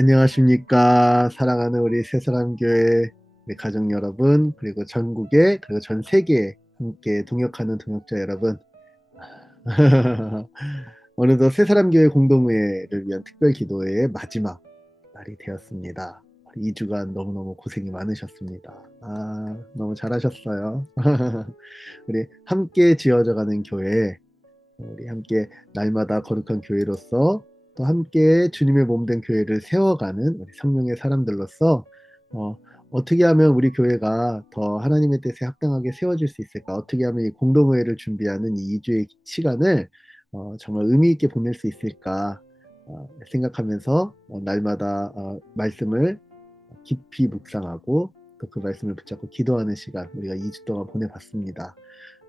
안녕하십니까. 사랑하는 우리 새사랑교회 우리 가족 여러분, 그리고 전국에, 그리고 전 세계에 함께 동역하는 동역자 여러분. 어느덧 새사랑교회 공동회를 위한 특별 기도회의 마지막 날이 되었습니다. 2주간 너무너무 고생이 많으셨습니다. 너무 잘하셨어요. 우리 함께 지어져가는 교회, 우리 함께 날마다 거룩한 교회로서 또 함께 주님의 몸된 교회를 세워가는 우리 성령의 사람들로서 어, 어떻게 하면 우리 교회가 더 하나님의 뜻에 합당하게 세워질 수 있을까? 어떻게 하면 이 공동회를 준비하는 이 2주의 시간을 정말 의미 있게 보낼 수 있을까? 생각하면서 날마다 말씀을 깊이 묵상하고 또 그 말씀을 붙잡고 기도하는 시간 우리가 2주 동안 보내봤습니다.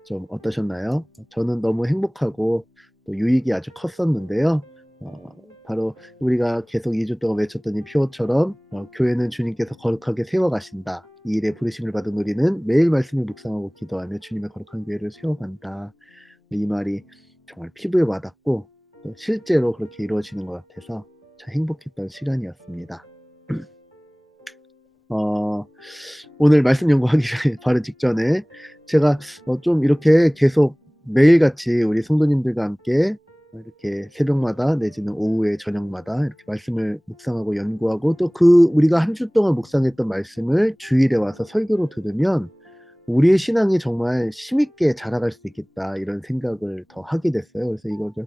좀 어떠셨나요? 저는 너무 행복하고 또 유익이 아주 컸었는데요. 바로 우리가 계속 2주 동안 외쳤던 이 표어처럼 교회는 주님께서 거룩하게 세워가신다. 이 일에 부르심을 받은 우리는 매일 말씀을 묵상하고 기도하며 주님의 거룩한 교회를 세워간다. 이 말이 정말 피부에 와닿고 또 실제로 그렇게 이루어지는 것 같아서 참 행복했던 시간이었습니다. 오늘 말씀 연구하기 바로 직전에 제가 좀 이렇게 계속 매일같이 우리 성도님들과 함께 이렇게 새벽마다 내지는 오후에 저녁마다 이렇게 말씀을 묵상하고 연구하고 또 우리가 한 주 동안 묵상했던 말씀을 주일에 와서 설교로 들으면 우리의 신앙이 정말 힘있게 자라갈 수 있겠다 이런 생각을 더 하게 됐어요. 그래서 이거를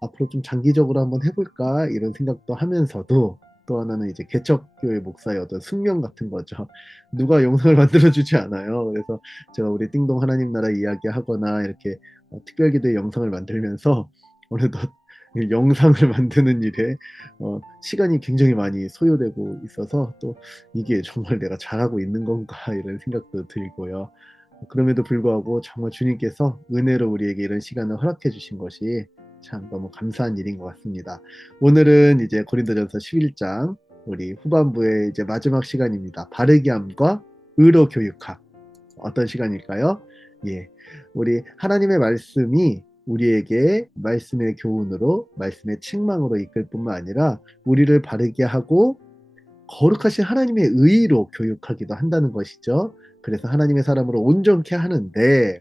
앞으로 좀 장기적으로 한번 해볼까 이런 생각도 하면서도 또 하나는 이제 개척교회 목사의 어떤 숙명 같은 거죠. 누가 영상을 만들어주지 않아요. 그래서 제가 우리 띵동 하나님 나라 이야기하거나 이렇게 특별기도의 영상을 만들면서 어느덧 영상을 만드는 일에 시간이 굉장히 많이 소요되고 있어서 또 이게 정말 내가 잘하고 있는 건가 이런 생각도 들고요. 그럼에도 불구하고 정말 주님께서 은혜로 우리에게 이런 시간을 허락해 주신 것이 참 너무 감사한 일인 것 같습니다. 오늘은 이제 고린도전서 11장 우리 후반부의 이제 마지막 시간입니다. 바르기함과 의로 교육함. 어떤 시간일까요? 예. 우리 하나님의 말씀이 우리에게 말씀의 교훈으로 말씀의 책망으로 이끌 뿐만 아니라 우리를 바르게 하고 거룩하신 하나님의 의로 교육하기도 한다는 것이죠. 그래서 하나님의 사람으로 온전케 하는데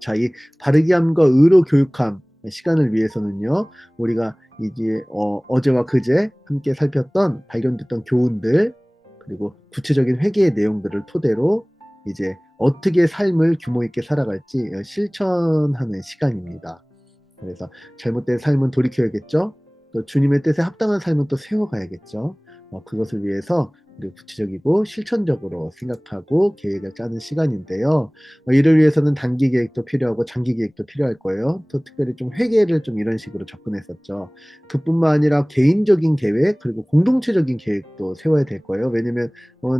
자, 이 바르게 함과 의로 교육함 시간을 위해서는요. 우리가 이제 어제와 그제 함께 살폈던 발견됐던 교훈들 그리고 구체적인 회개의 내용들을 토대로 이제 어떻게 삶을 규모 있게 살아갈지 실천하는 시간입니다. 그래서 잘못된 삶은 돌이켜야겠죠. 또 주님의 뜻에 합당한 삶은 또 세워가야겠죠. 그것을 위해서 우리 구체적이고 실천적으로 생각하고 계획을 짜는 시간인데요. 이를 위해서는 단기 계획도 필요하고 장기 계획도 필요할 거예요. 또 특별히 좀 회계를 좀 이런 식으로 접근했었죠. 그뿐만 아니라 개인적인 계획 그리고 공동체적인 계획도 세워야 될 거예요. 왜냐면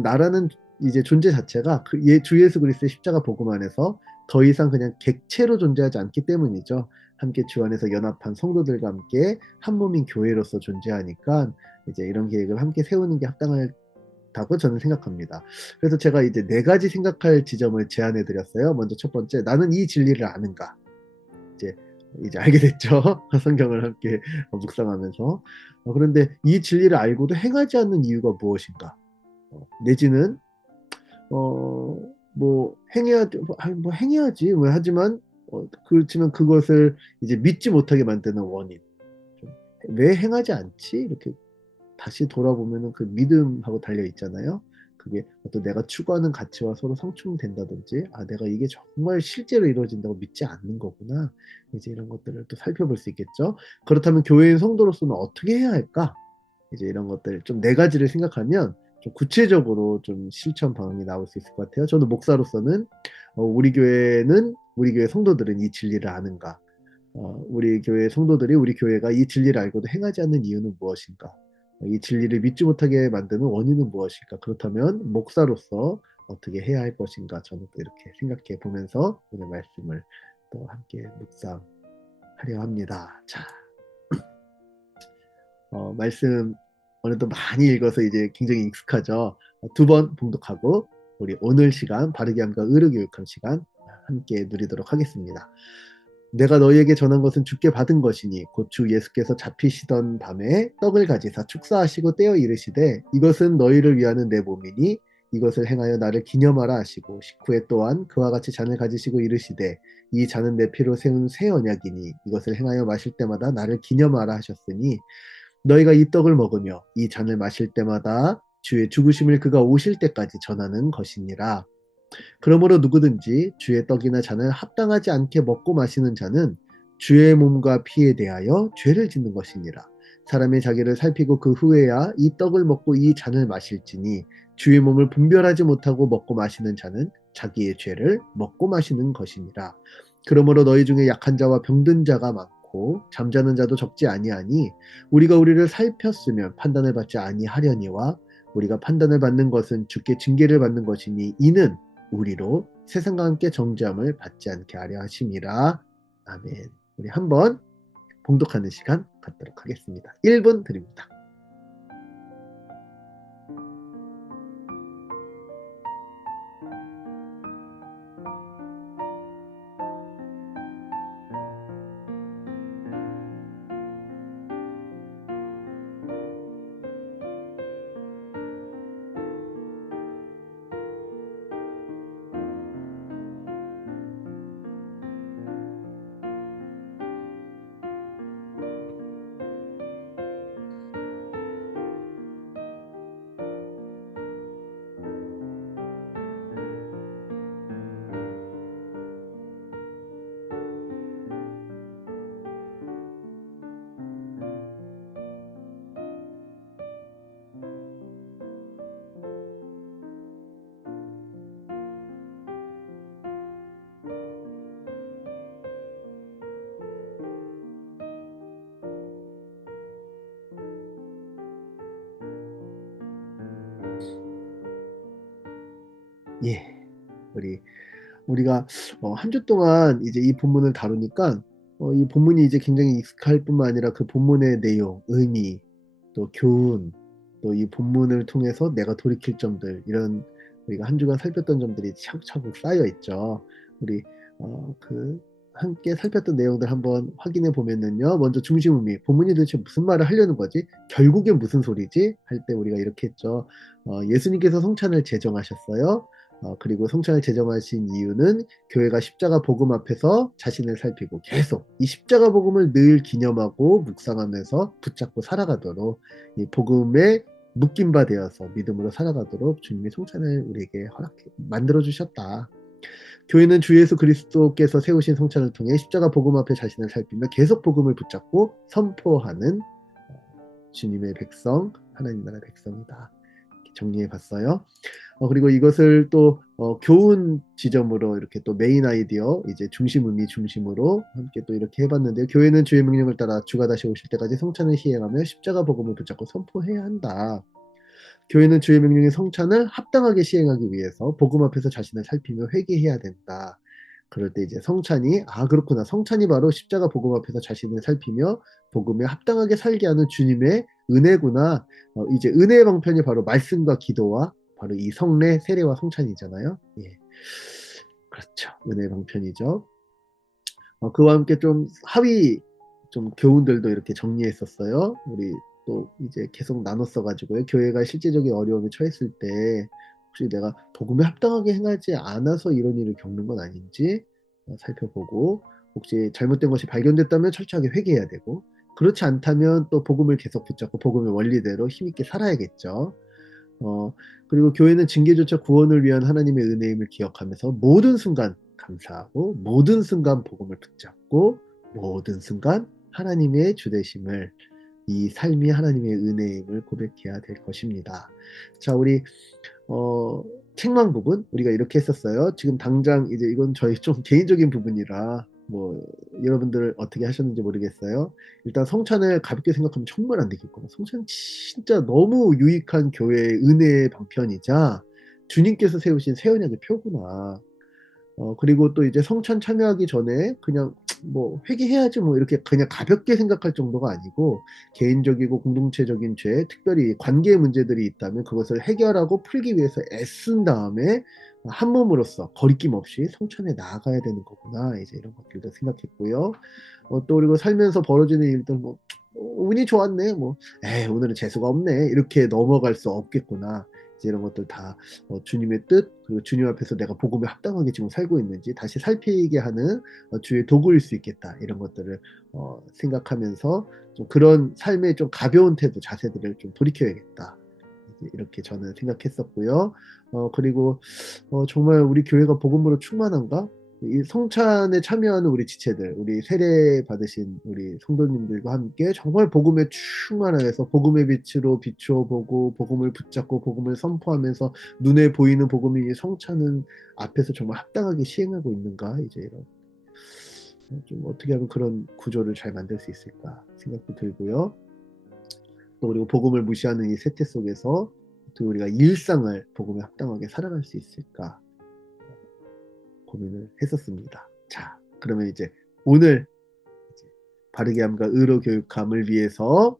나라는 이제 존재 자체가 주 예수 그리스도의 십자가 복음 안에서 더 이상 그냥 객체로 존재하지 않기 때문이죠. 함께 주 안에서 연합한 성도들과 함께 한 몸인 교회로서 존재하니까 이제 이런 계획을 함께 세우는 게 합당하다고 저는 생각합니다. 그래서 제가 이제 4가지 생각할 지점을 제안해 드렸어요. 먼저 첫 번째, 나는 이 진리를 아는가? 이제 알게 됐죠. 성경을 함께 묵상하면서. 그런데 이 진리를 알고도 행하지 않는 이유가 무엇인가? 내지는 뭐 행해야지. 하지만 그렇지만 그것을 이제 믿지 못하게 만드는 원인. 왜 행하지 않지? 이렇게 다시 돌아보면은 그 믿음하고 달려 있잖아요. 그게 어떤 내가 추구하는 가치와 서로 상충된다든지, 내가 이게 정말 실제로 이루어진다고 믿지 않는 거구나. 이제 이런 것들을 또 살펴볼 수 있겠죠. 그렇다면 교회인 성도로서는 어떻게 해야 할까? 이제 이런 것들 좀 4가지를 생각하면 좀 구체적으로 좀 실천 방안이 나올 수 있을 것 같아요. 저는 목사로서는 우리 교회 성도들은 이 진리를 아는가? 우리 교회 성도들이 우리 교회가 이 진리를 알고도 행하지 않는 이유는 무엇인가? 이 진리를 믿지 못하게 만드는 원인은 무엇일까? 그렇다면 목사로서 어떻게 해야 할 것인가? 저는 또 이렇게 생각해 보면서 오늘 말씀을 또 함께 묵상하려 합니다. 자, 말씀 어느덧 많이 읽어서 이제 굉장히 익숙하죠. 2번 봉독하고 우리 오늘 시간 바르게 함과 의로 교육한 시간 함께 누리도록 하겠습니다. 내가 너희에게 전한 것은 주께 받은 것이니 곧 주 예수께서 잡히시던 밤에 떡을 가지사 축사하시고 떼어 이르시되 이것은 너희를 위하는 내 몸이니 이것을 행하여 나를 기념하라 하시고 식후에 또한 그와 같이 잔을 가지시고 이르시되 이 잔은 내 피로 세운 새 언약이니 이것을 행하여 마실 때마다 나를 기념하라 하셨으니 너희가 이 떡을 먹으며 이 잔을 마실 때마다 주의 죽으심을 그가 오실 때까지 전하는 것이니라. 그러므로 누구든지 주의 떡이나 잔을 합당하지 않게 먹고 마시는 자는 주의 몸과 피에 대하여 죄를 짓는 것이니라. 사람이 자기를 살피고 그 후에야 이 떡을 먹고 이 잔을 마실지니 주의 몸을 분별하지 못하고 먹고 마시는 자는 자기의 죄를 먹고 마시는 것이니라. 그러므로 너희 중에 약한 자와 병든 자가 많고 잠자는 자도 적지 아니하니 우리가 우리를 살폈으면 판단을 받지 아니하려니와 우리가 판단을 받는 것은 주께 징계를 받는 것이니 이는 우리로 세상과 함께 정죄함을 받지 않게 하려 하심이라. 아멘. 우리 한번 봉독하는 시간 갖도록 하겠습니다. 1분 드립니다. 예. 우리가 한 주 동안 이제 이 본문을 다루니까 이 본문이 이제 굉장히 익숙할 뿐만 아니라 그 본문의 내용, 의미, 또 교훈, 또 이 본문을 통해서 내가 돌이킬 점들, 이런 우리가 한 주간 살폈던 점들이 차곡차곡 쌓여 있죠. 우리 그 함께 살폈던 내용들 한번 확인해 보면은요. 먼저 중심 의미, 본문이 도대체 무슨 말을 하려는 거지? 결국엔 무슨 소리지? 할 때 우리가 이렇게 했죠. 예수님께서 성찬을 제정하셨어요. 그리고 성찬을 제정하신 이유는 교회가 십자가 복음 앞에서 자신을 살피고 계속 이 십자가 복음을 늘 기념하고 묵상하면서 붙잡고 살아가도록 이 복음에 묶인 바 되어서 믿음으로 살아가도록 주님이 성찬을 우리에게 만들어 주셨다. 교회는 주 예수 그리스도께서 세우신 성찬을 통해 십자가 복음 앞에 자신을 살피며 계속 복음을 붙잡고 선포하는 주님의 백성, 하나님 나라 백성이다. 이렇게 정리해 봤어요. 그리고 이것을 또 교훈 지점으로 이렇게 또 메인 아이디어, 이제 중심 의미 중심으로 함께 또 이렇게 해봤는데요. 교회는 주의 명령을 따라 주가 다시 오실 때까지 성찬을 시행하며 십자가 복음을 붙잡고 선포해야 한다. 교회는 주의 명령인 성찬을 합당하게 시행하기 위해서 복음 앞에서 자신을 살피며 회개해야 된다. 그럴 때 이제 성찬이 그렇구나. 성찬이 바로 십자가 복음 앞에서 자신을 살피며 복음에 합당하게 살게 하는 주님의 은혜구나. 이제 은혜의 방편이 바로 말씀과 기도와 바로 이 성례, 세례와 성찬이잖아요. 예. 그렇죠. 은혜의 방편이죠. 그와 함께 좀 하위 좀 교훈들도 이렇게 정리했었어요. 우리 또 이제 계속 나눴어가지고요. 교회가 실제적인 어려움에 처했을 때 혹시 내가 복음에 합당하게 행하지 않아서 이런 일을 겪는 건 아닌지 살펴보고, 혹시 잘못된 것이 발견됐다면 철저하게 회개해야 되고, 그렇지 않다면 또 복음을 계속 붙잡고 복음의 원리대로 힘있게 살아야겠죠. 그리고 교회는 징계조차 구원을 위한 하나님의 은혜임을 기억하면서 모든 순간 감사하고 모든 순간 복음을 붙잡고 모든 순간 하나님의 주되심을, 이 삶이 하나님의 은혜임을 고백해야 될 것입니다. 자, 우리 책망 부분 우리가 이렇게 했었어요. 지금 당장 이제 이건 저희 좀 개인적인 부분이라 뭐 여러분들 어떻게 하셨는지 모르겠어요. 일단 성찬을 가볍게 생각하면 정말 안 되겠구나. 성찬 진짜 너무 유익한 교회의 은혜의 방편이자 주님께서 세우신 새 언약의 표구나. 그리고 또 이제 성찬 참여하기 전에 그냥 뭐 회개해야지 뭐 이렇게 그냥 가볍게 생각할 정도가 아니고 개인적이고 공동체적인 죄, 특별히 관계의 문제들이 있다면 그것을 해결하고 풀기 위해서 애쓴 다음에 한 몸으로서 거리낌 없이 성천에 나아가야 되는 거구나. 이제 이런 것들도 생각했고요. 또 그리고 살면서 벌어지는 일들 뭐 운이 좋았네. 뭐 에이 오늘은 재수가 없네. 이렇게 넘어갈 수 없겠구나. 이제 이런 것들 다 주님의 뜻 그리고 주님 앞에서 내가 복음에 합당하게 지금 살고 있는지 다시 살피게 하는 주의 도구일 수 있겠다. 이런 것들을 생각하면서 좀 그런 삶의 좀 가벼운 태도, 자세들을 좀 돌이켜야겠다. 이렇게 저는 생각했었고요. 그리고 정말 우리 교회가 복음으로 충만한가? 이 성찬에 참여하는 우리 지체들, 우리 세례 받으신 우리 성도님들과 함께 정말 복음에 충만하여서 복음의 빛으로 비추어 보고 복음을 붙잡고 복음을 선포하면서 눈에 보이는 복음이 성찬은 앞에서 정말 합당하게 시행하고 있는가? 이제 이런 좀 어떻게 하면 그런 구조를 잘 만들 수 있을까 생각도 들고요. 또 그리고 복음을 무시하는 이 세태 속에서 어떻게 우리가 일상을 복음에 합당하게 살아갈 수 있을까 고민을 했었습니다. 자, 그러면 이제 오늘 바르게 함과 의로 교육함을 위해서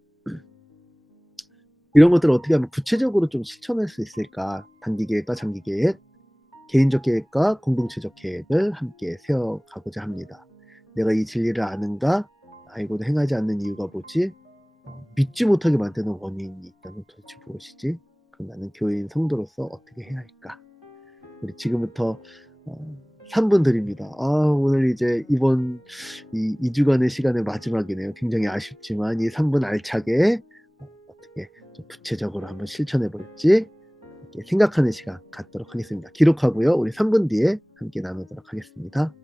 이런 것들을 어떻게 하면 구체적으로 좀 실천할 수 있을까? 단기 계획과 장기 계획, 개인적 계획과 공동체적 계획을 함께 세워가고자 합니다. 내가 이 진리를 아는가? 알고도 행하지 않는 이유가 뭐지? 믿지 못하게 만드는 원인이 있다면 도대체 무엇이지? 그럼 나는 교회인 성도로서 어떻게 해야 할까? 우리 지금부터 3분 드립니다. 오늘 이제 이번 이 2주간의 시간의 마지막이네요. 굉장히 아쉽지만 이 3분 알차게 어떻게 좀 구체적으로 한번 실천해 볼지 생각하는 시간 갖도록 하겠습니다. 기록하고요. 우리 3분 뒤에 함께 나누도록 하겠습니다.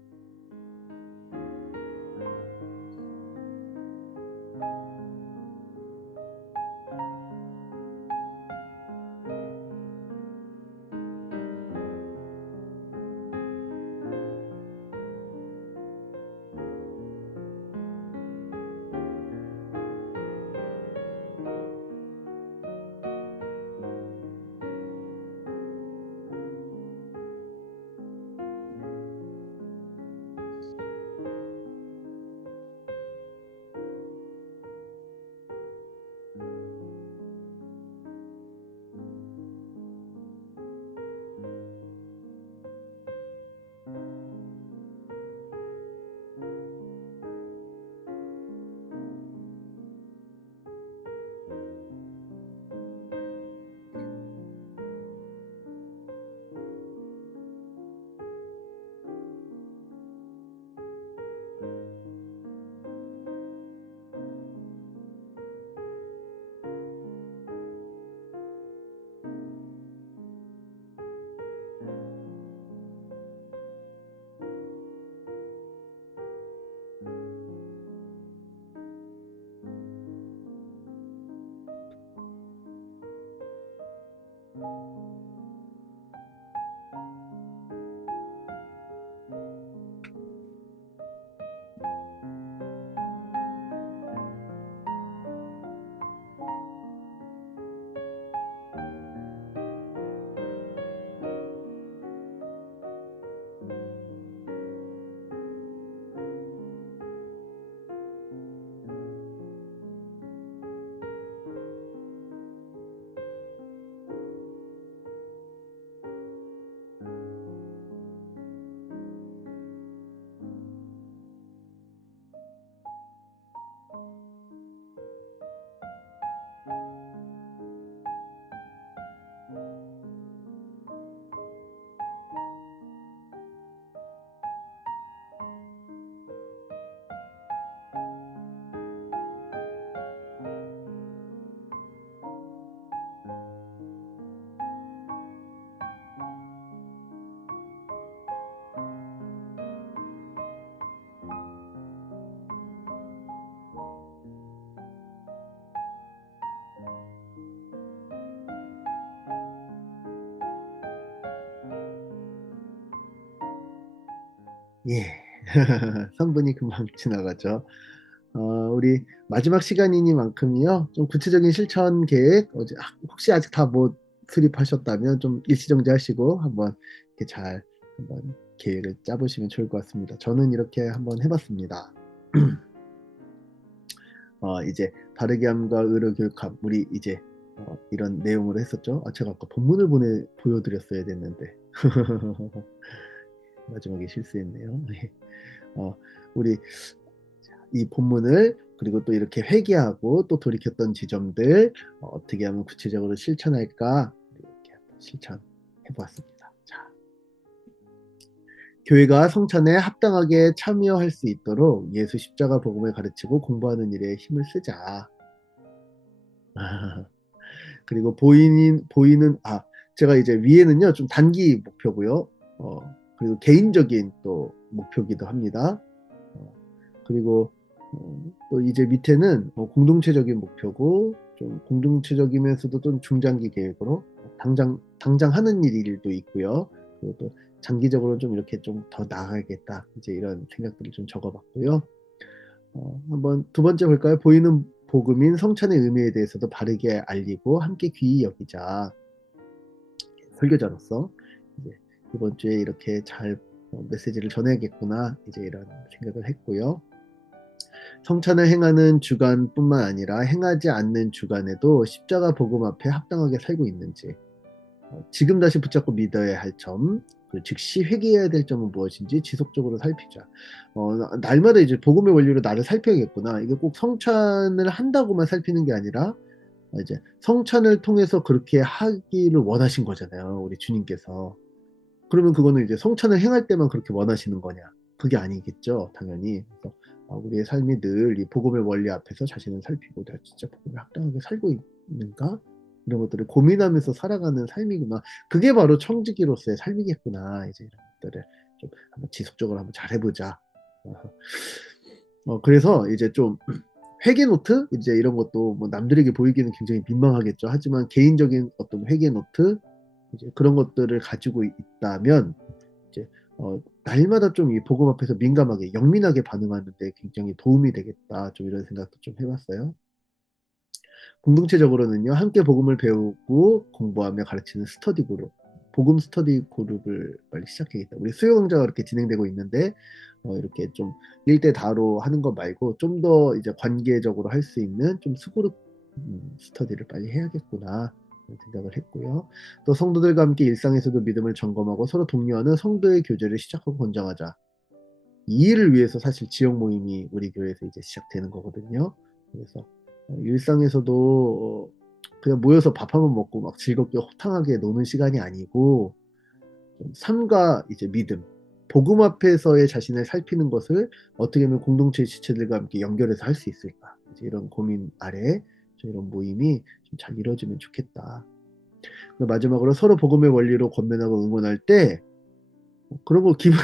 예. 3분이 금방 지나가죠. 우리 마지막 시간이니만큼요. 좀 구체적인 실천 계획 혹시 아직 다 못 수립하셨다면 좀 일시정지하시고 한번 이렇게 잘 한번 계획을 짜보시면 좋을 것 같습니다. 저는 이렇게 한번 해봤습니다. 이제 바르게함과 의료교육함, 우리 이제 이런 내용으로 했었죠. 제가 아까 본문을 보여드렸어야 됐는데 마지막에 실수했네요. 우리 이 본문을 그리고 또 이렇게 회개하고 또 돌이켰던 지점들 어떻게 하면 구체적으로 실천할까 이렇게 한번 실천해 보았습니다. 자, 교회가 성찬에 합당하게 참여할 수 있도록 예수 십자가 복음을 가르치고 공부하는 일에 힘을 쓰자. 그리고 보이는 제가 이제 위에는요 좀 단기 목표고요. 그리고 개인적인 또 목표기도 합니다. 그리고 또 이제 밑에는 공동체적인 목표고 좀 공동체적이면서도 좀 중장기 계획으로 당장 하는 일도 있고요. 그리고 또 장기적으로 좀 이렇게 좀 더 나아가야겠다. 이제 이런 생각들을 좀 적어봤고요. 한번 두 번째 볼까요? 보이는 복음인 성찬의 의미에 대해서도 바르게 알리고 함께 귀히 여기자. 설교자로서 이제 이번 주에 이렇게 잘 메시지를 전해야겠구나. 이제 이런 생각을 했고요. 성찬을 행하는 주간뿐만 아니라 행하지 않는 주간에도 십자가 복음 앞에 합당하게 살고 있는지 지금 다시 붙잡고 믿어야 할 점, 즉시 회개해야 될 점은 무엇인지 지속적으로 살피자. 날마다 이제 복음의 원리로 나를 살펴야겠구나. 이게 꼭 성찬을 한다고만 살피는 게 아니라 이제 성찬을 통해서 그렇게 하기를 원하신 거잖아요. 우리 주님께서. 그러면 그거는 이제 성찬을 행할 때만 그렇게 원하시는 거냐? 그게 아니겠죠, 당연히. 그래서 우리의 삶이 늘 이 복음의 원리 앞에서 자신을 살피고 내가 진짜 복음에 합당하게 살고 있는가? 이런 것들을 고민하면서 살아가는 삶이구나. 그게 바로 청지기로서의 삶이겠구나. 이제 이런 것들을 좀 한번 지속적으로 한번 잘 해보자. 그래서 이제 좀 회계 노트 이제 이런 것도 뭐 남들에게 보이기는 굉장히 민망하겠죠. 하지만 개인적인 어떤 회계 노트 이제 그런 것들을 가지고 있다면 이제 날마다 좀 이 복음 앞에서 민감하게 영민하게 반응하는데 굉장히 도움이 되겠다. 좀 이런 생각도 좀 해봤어요. 공동체적으로는요, 함께 복음을 배우고 공부하며 가르치는 스터디 그룹, 복음 스터디 그룹을 빨리 시작해야겠다. 우리 수요 강좌가 이렇게 진행되고 있는데, 이렇게 좀 1대 다로 하는 거 말고 좀 더 이제 관계적으로 할 수 있는 좀 수그룹 스터디를 빨리 해야겠구나. 생각을 했고요. 또 성도들과 함께 일상에서도 믿음을 점검하고 서로 독려하는 성도의 교제를 시작하고 권장하자. 이 일을 위해서 사실 지역 모임이 우리 교회에서 이제 시작되는 거거든요. 그래서 일상에서도 그냥 모여서 밥 한번 먹고 막 즐겁게 호탕하게 노는 시간이 아니고 삶과 이제 믿음, 복음 앞에서의 자신을 살피는 것을 어떻게 하면 공동체 지체들과 함께 연결해서 할 수 있을까? 이제 이런 고민 아래 이런 모임이 좀 잘 이루어지면 좋겠다. 마지막으로 서로 복음의 원리로 권면하고 응원할 때 그런 거 기분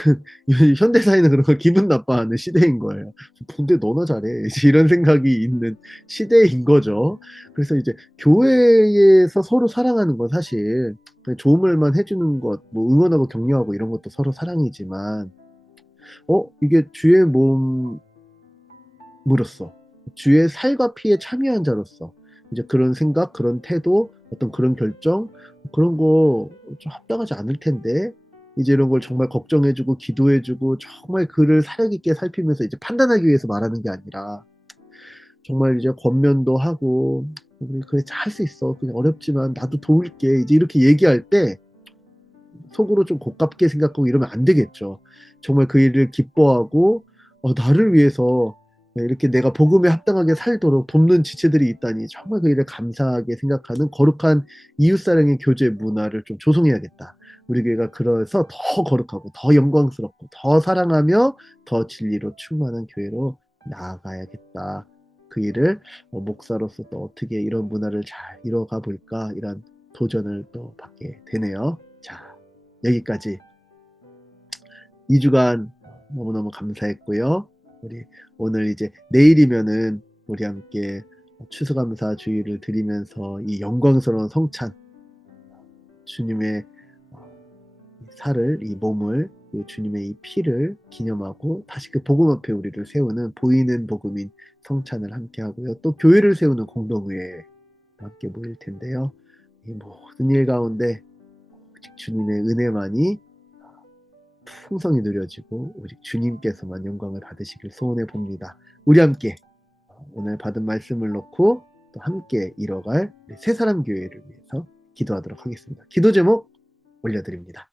현대사회는 그런 거 기분 나빠하는 시대인 거예요. 근데 너나 잘해 이런 생각이 있는 시대인 거죠. 그래서 이제 교회에서 서로 사랑하는 건 사실 그냥 좋은 말만 해주는 것, 뭐 응원하고 격려하고 이런 것도 서로 사랑이지만 이게 주의 몸으로서 주의 살과 피에 참여한 자로서 이제 그런 생각, 그런 태도, 어떤 그런 결정 그런 거 좀 합당하지 않을 텐데 이제 이런 걸 정말 걱정해주고 기도해주고 정말 그를 사력 있게 살피면서 이제 판단하기 위해서 말하는 게 아니라 정말 이제 권면도 하고 우리 그래 할 수 있어 그냥 어렵지만 나도 도울게 이제 이렇게 얘기할 때 속으로 좀 고깝게 생각하고 이러면 안 되겠죠. 정말 그 일을 기뻐하고 나를 위해서 이렇게 내가 복음에 합당하게 살도록 돕는 지체들이 있다니 정말 그 일을 감사하게 생각하는 거룩한 이웃사랑의 교제 문화를 좀 조성해야겠다. 우리 교회가 그래서 더 거룩하고 더 영광스럽고 더 사랑하며 더 진리로 충만한 교회로 나아가야겠다. 그 일을 목사로서 또 어떻게 이런 문화를 잘 이뤄가 볼까 이런 도전을 또 받게 되네요. 자, 여기까지 2주간 너무너무 감사했고요. 우리 오늘 이제 내일이면은 우리 함께 추수감사 주일을 드리면서 이 영광스러운 성찬 주님의 살을 이 몸을 주님의 이 피를 기념하고 다시 그 복음 앞에 우리를 세우는 보이는 복음인 성찬을 함께 하고요. 또 교회를 세우는 공동회에 함께 모일 텐데요. 이 모든 일 가운데 오직 주님의 은혜만이 풍성히 누려지고 오직 주님께서만 영광을 받으시길 소원해 봅니다. 우리 함께 오늘 받은 말씀을 놓고 또 함께 이뤄갈 우리 새 사람 교회를 위해서 기도하도록 하겠습니다. 기도 제목 올려드립니다.